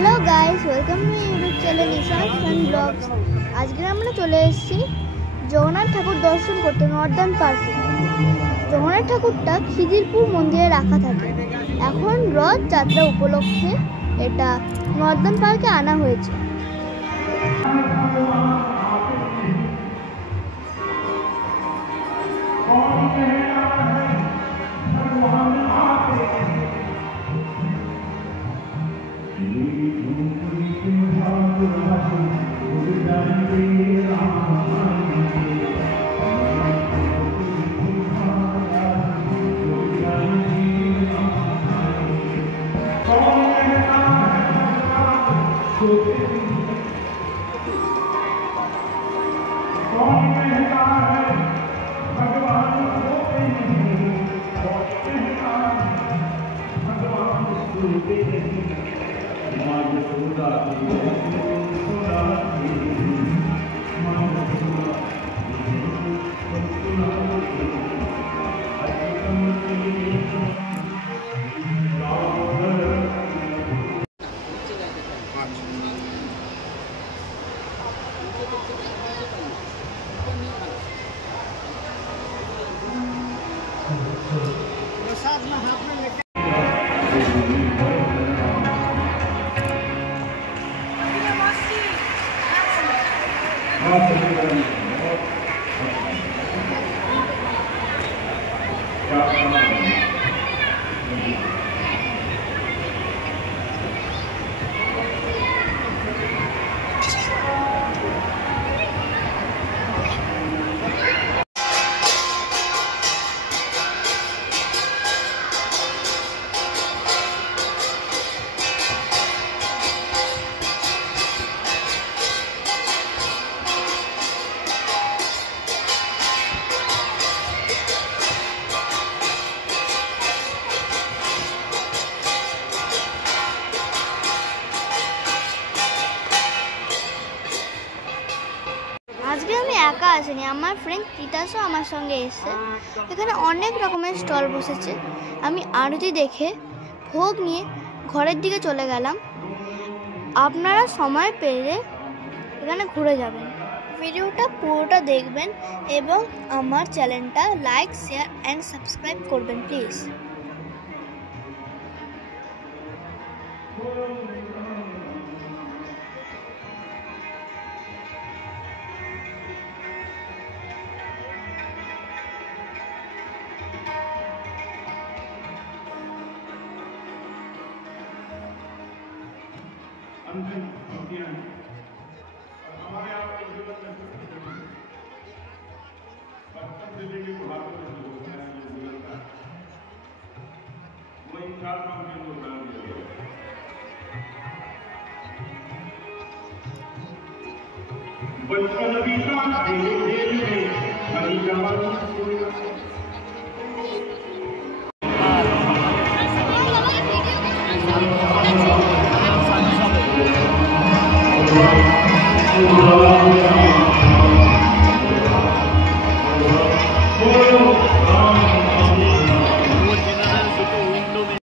Hello guys, welcome to YouTube channel ইসাস fun blogs. আজকে আমরা চলে এসেছি জগন্নাথ ঠাকুর দর্শন করতে নর্দার্ন পার্কে। জগন্নাথ ঠাকুরটা খিদিরপুর মন্দিরে রাখা থাকে। এখন রথযাত্রা উপলক্ষে এটা নর্দার্ন পার্কে আনা হয়েছে। আজকে আমি একা আসিনি, আমার ফ্রেন্ড তিতাসও আমার সঙ্গে এসেছে। এখানে অনেক রকমের স্টল বসেছে। আমি আরতি দেখে ভোগ নিয়ে ঘরের দিকে চলে গেলাম। আপনারা সময় পেলে এখানে ঘুরে যাবেন। ভিডিওটা পুরোটা দেখবেন এবং আমার চ্যানেলটা লাইক, শেয়ার অ্যান্ড সাবস্ক্রাইব করবেন প্লিজ। हमारे यहाँ बचपन से लेके बुढ़ापे में जो गुजरता है वो इन 4 काम के लोग बना दिया बचपन बीता जेल में हरी कमल Wow.